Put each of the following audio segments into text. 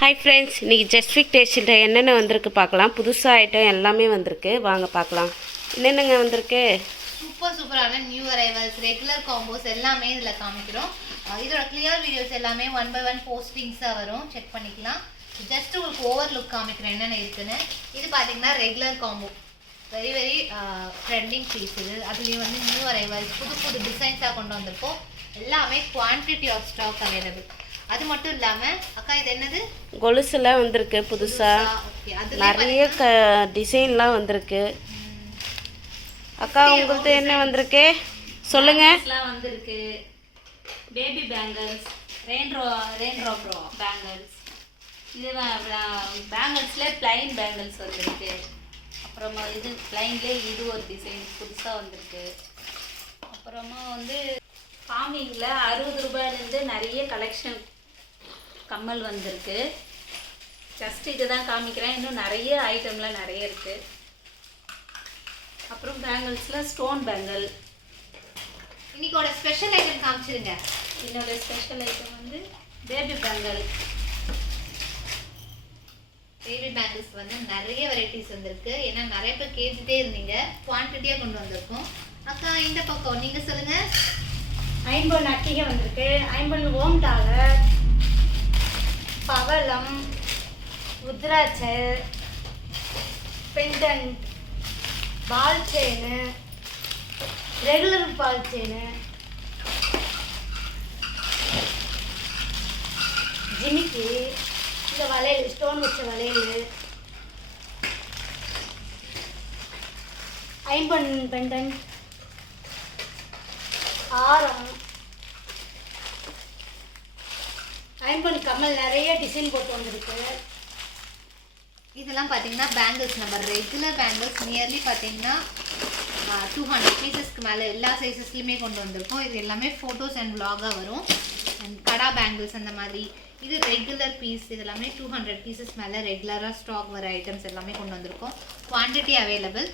Hi friends, இன்றைக்கி ஜஸ்ட்விக் டேஸ்ட்டில் என்னென்ன வந்திருக்கு பார்க்கலாம். புதுசாக ஐட்டம் எல்லாமே வந்திருக்கு, வாங்க பார்க்கலாம். என்னென்னங்க வந்திருக்கு? சூப்பரான நியூ அரைவல்ஸ், ரெகுலர் காம்போஸ் எல்லாமே இதில் காமிக்கிறோம். இதோட கிளியர் வீடியோஸ் எல்லாமே 1 by 1 போஸ்டிங்ஸாக வரும், செக் பண்ணிக்கலாம். ஜஸ்ட் உங்களுக்கு ஓவர் லுக் காமிக்கிறேன் என்னென்ன இருக்குன்னு. இது பார்த்தீங்கன்னா regular combo, very trending piece இது. அதுலேயும் வந்து நியூ அரைவல்ஸ் புது டிசைன்ஸாக கொண்டு வந்திருக்கோம். எல்லாமே குவான்டிட்டி ஆஃப் ஸ்டாக் அவைலபிள். அது மட்டும் இல்லாமல் அக்கா இது என்னது, கொலுசுலாம் வந்திருக்கு புதுசாக, நிறைய டிசைன்லாம் வந்திருக்கு. அக்கா உங்களுக்கு என்ன வந்திருக்கு சொல்லுங்க. வந்திருக்கு baby bangles, rain drop bangles. இது பேங்கிள்ஸ்லேயே பிளைன் பேங்கிள்ஸ் வந்திருக்கு. அப்புறமா இது பிளைன்லேயே இது ஒரு டிசைன் புதுசாக வந்திருக்கு. அப்புறமா வந்து ஃபார்மிங்கில் 60 ரூபாயிலேருந்து நிறைய கலெக்ஷன் கம்மல் வந்திருக்கு. ஜஸ்ட் இது தான் காமிக்கிறேன், இன்னும் நிறைய ஐட்டம்லாம் நிறைய இருக்குது. அப்புறம் பேங்கிள்ஸில் ஸ்டோன் பேங்கிள். இன்னைக்கோட ஸ்பெஷல் ஐட்டம் காமிச்சிருங்க. என்னோட ஸ்பெஷல் ஐட்டம் வந்து பேபி பேங்கிள். பேபி பேங்கிள்ஸ் வந்து நிறைய வெரைட்டிஸ் வந்திருக்கு. ஏன்னா நிறைய பேர் கேட்டுகிட்டே இருந்தீங்க, குவான்டிட்டியாக கொண்டு வந்திருக்கோம். அக்கா இந்த பக்கம் நீங்கள் சொல்லுங்கள். ஐம்பொன் அட்டிகை வந்திருக்கு, ஐம்பொன் ஓம் டாலர், பவளம், உத்ராட்சை, pendant, ball chain, regular ball chain, ஜிமிக்கி, இந்த வளையல் ஸ்டோன் வச்ச வளையல், ஐம்பொன் பெண்டன்ட், ஆரம், ஐம்பொன் கம்மல், நிறைய டிசைன் போட்டு வந்திருக்கு. இதெல்லாம் பார்த்தீங்கன்னா பேங்கிள்ஸ், நம்ம ரெகுலர் பேங்கிள்ஸ் நியர்லி பார்த்தீங்கன்னா 200 பீசஸ்க்கு மேலே எல்லா சைஸஸ்லையுமே கொண்டு வந்திருக்கோம். இது எல்லாமே ஃபோட்டோஸ் அண்ட் விலாகாக வரும். அண்ட் கடா பேங்கிள்ஸ் அந்த மாதிரி. இது ரெகுலர் பீஸ், இது எல்லாமே 200 பீசஸ் மேலே ரெகுலராக ஸ்டாக் வர ஐட்டம்ஸ் எல்லாமே கொண்டு வந்திருக்கோம். Quantity available.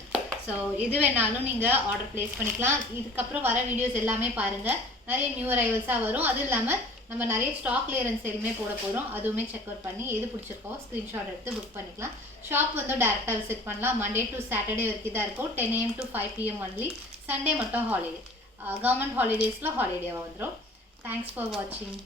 ஸோ இது வேணாலும் நீங்கள் ஆர்டர் ப்ளேஸ் பண்ணிக்கலாம். இதுக்கப்புறம் வர வீடியோஸ் எல்லாமே பாருங்கள், நிறைய நியூ அரைவல்ஸாக வரும். அதுவும் இல்லாமல் நம்ம நிறைய ஸ்டாக் கிளியரன்ஸ் சேலுமே போட போகிறோம். அதுவுமே செக் அவுட் பண்ணி எது பிடிச்சிருக்கோ ஸ்க்ரீன்ஷாட் எடுத்து புக் பண்ணிக்கலாம். ஷாப் வந்து டேரெக்டாக விசிட் பண்ணலாம். மண்டே டு சாட்டர்டே வரைக்கும் தான் இருக்கும், 10 AM to 5 PM only. Sunday மட்டும் ஹாலிடே, கவர்மெண்ட் ஹாலிடேஸில் ஹாலிடேவாக வந்துடும். தேங்க்ஸ் ஃபார் வாட்சிங்.